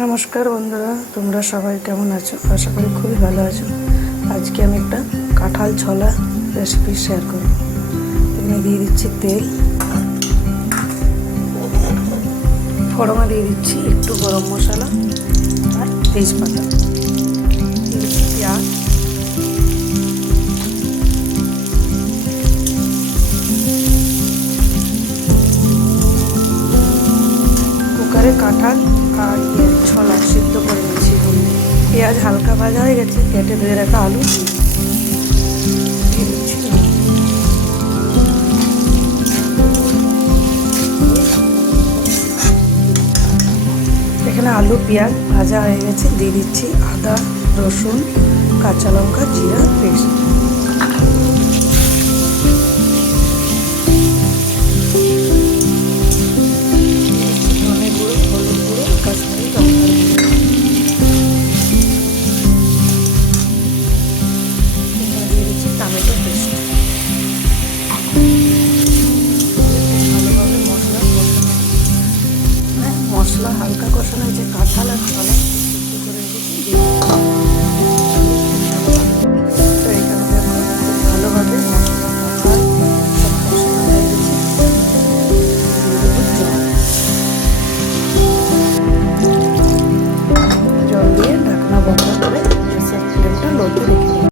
নমস্কার বন্ধুরা, তোমরা সবাই কেমন আছো? আশা করি খুবই ভালো আছো। আজকে আমি একটা কাঁঠাল ছোলা রেসিপি শেয়ার করব। এখানে দিয়ে দিচ্ছি তেল, ফোড়নে দিয়ে দিচ্ছি একটু গরম মশলা আর তেজপাতা, দিয়ে দিচ্ছি পেঁয়াজ, কুকারে কাঁঠাল আর ছোলা সিদ্ধ করে নিচ্ছি। পেঁয়াজ হালকা ভাজা হয়ে গেছে, কেটে ধুয়ে রাখা আলু দিয়ে দিচ্ছি। এখানে আলু পেঁয়াজ ভাজা হয়ে গেছে, দিয়ে দিচ্ছি আদা রসুন কাঁচা লঙ্কা জিরা পেস্ট।